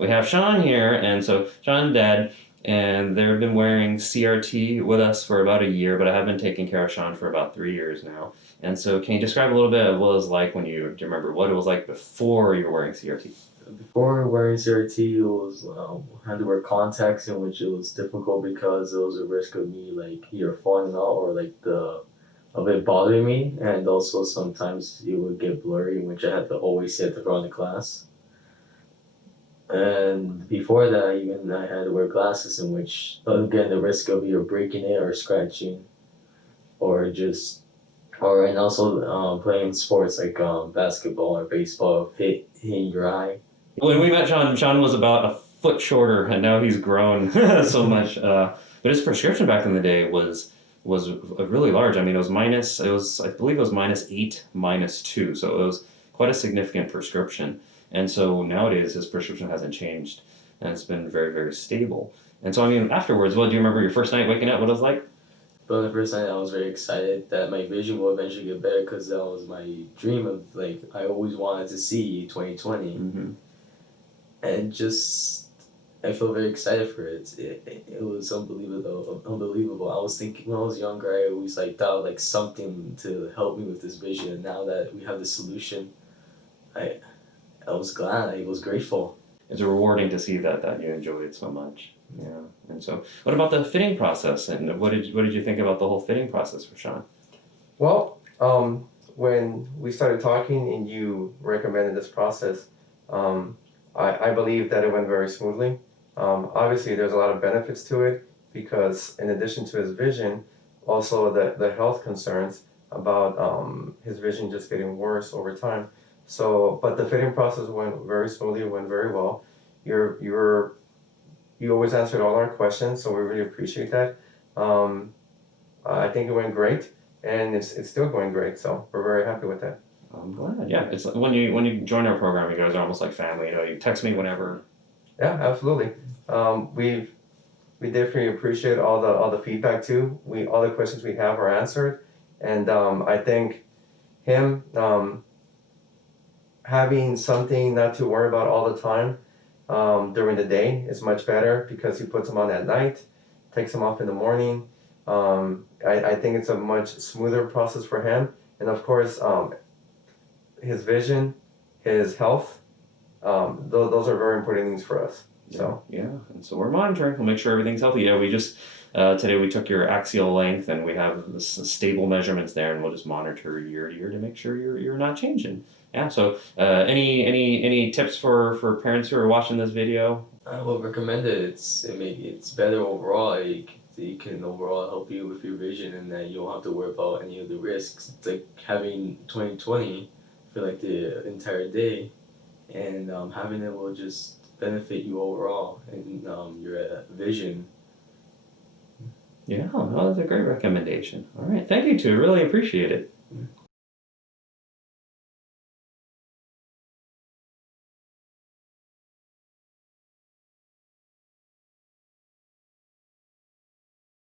we have Sean here, and so Sean and Dad, and they've been wearing CRT with us for about a year, but I have been taking care of Sean for about 3 years now. And so, can you describe a little bit of what it was like when do you remember what it was like before you were wearing CRT? Before wearing CRT, it was had to wear contacts, in which it was difficult because there was a risk of me like either falling out or like the of it bothering me, and also sometimes it would get blurry, in which I had to always sit at the front of the class. And before that, even I had to wear glasses, in which again the risk of either breaking it or scratching, or just or and also playing sports like basketball or baseball, hitting your eye. When we met Sean, Sean was about a foot shorter, and now he's grown so much. But his prescription back in the day was really large. I mean, it was I believe it was -8, -2, so it was quite a significant prescription. And so nowadays his prescription hasn't changed, and it's been very very stable. And so I mean, afterwards, what do you remember your first night waking up? What it was like? But the first night, I was very excited that my vision will eventually get better, because that was my dream of like I always wanted to see 2020, Mm-hmm. and just I feel very excited for it. It was unbelievable, unbelievable. I was thinking when I was younger, I always like thought like something to help me with this vision, and now that we have the solution, I I was glad. I was grateful. It's rewarding to see that you enjoy it so much. Yeah. And so, what about the fitting process? And what did you think about the whole fitting process for Sean? Well, when we started talking and you recommended this process, I believe that it went very smoothly. Obviously, there's a lot of benefits to it because, in addition to his vision, also the health concerns about his vision just getting worse over time. So, but the fitting process went very smoothly, went very well. You always answered all our questions, so we really appreciate that. I think it went great, and it's still going great. So we're very happy with that. I'm glad. Yeah, it's like when you join our program, you guys are almost like family. You know, you text me whenever. Yeah, absolutely. We definitely appreciate all the feedback too. We all the questions we have are answered, and I think him having something not to worry about all the time during the day is much better because he puts them on at night, takes them off in the morning. I think it's a much smoother process for him, and of course, his vision, his health, those are very important things for us. So yeah, and so we're monitoring. We'll make sure everything's healthy. Yeah, we just today we took your axial length, and we have this stable measurements there, and we'll just monitor year to year to make sure you're not changing. Yeah. So any tips for parents who are watching this video? I will recommend it. It's better overall. It can overall help you with your vision, and that you don't have to worry about any of the risks. It's like having 2020 for like the entire day, and having it will just benefit you overall and your vision. Yeah, no, that's a great recommendation. All right, thank you, too. Really appreciate it.